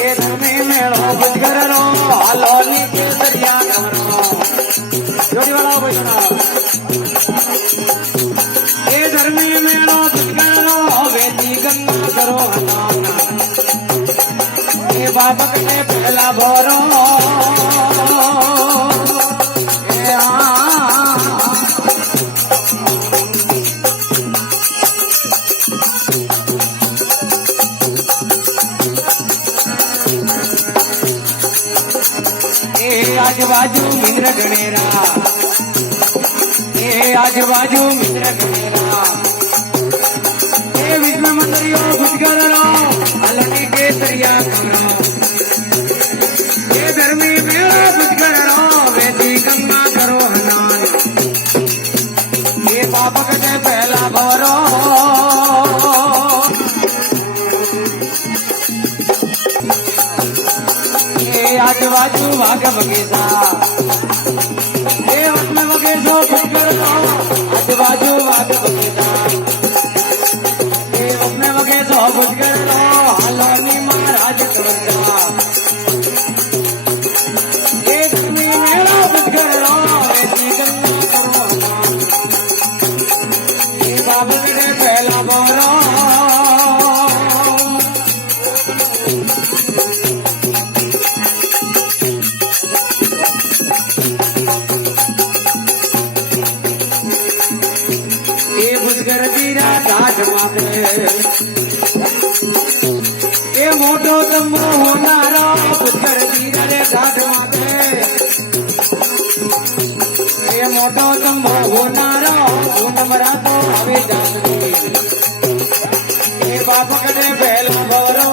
એ ધર્મી મેળો ભુજગર રો હાલો ની કેસરિયા કરો જોડી વાળા ભાઈ એ ધર્મી મેળો ભુજગર રો વેદી ગંગા કરો એ બાબક ને પહેલા ભરો आजू-बाजू मित्र गणेरा ए आजू-बाजू मित्र गणेरा ए विष्णु मंदिरो भुजगर रो अलनी केसरिया करो ए धर्मी मेरा भुजगर रो वेदी गंगा करो हनान ए पापक ने पहला भरो आजू-बाजू भाग बगीचा ए वटन बगीचो भुजगर रो आजू-बाजू भाग बगीचा ए वटन बगीचो भुजगर रो हालोनी महाराज कवंजा ए धर्मी मेरा भुजगर रो वेदी गंगा करो ए बाबक ने पहला बोरो ए मोटो तम्बो होनारो भुजगर दीरा रे घाट माथे ए मोटो तम्बो होनारो पूनमरा तो हवे जानती ए बापक ने पहला भरो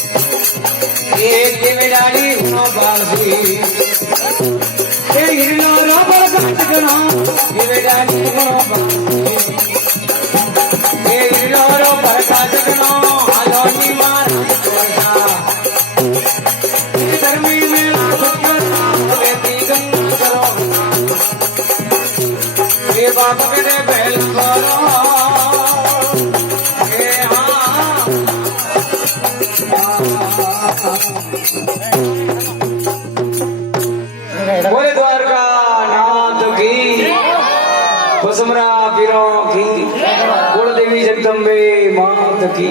ए देवडाली गुणो बाजी ए गिरनो रो बरसात गनो देवडाली गुणो बाजी ए गिरनो रो बरसात गनो हालोनी महाराज कवंजा ए धर्मी मेला भुजगर रो वेदी गंगा करो ए बापक ने पहला भरो बोले द्वारका नाथ की कुसुमरा पीरों की कुलदेवी जगदम्बे मात की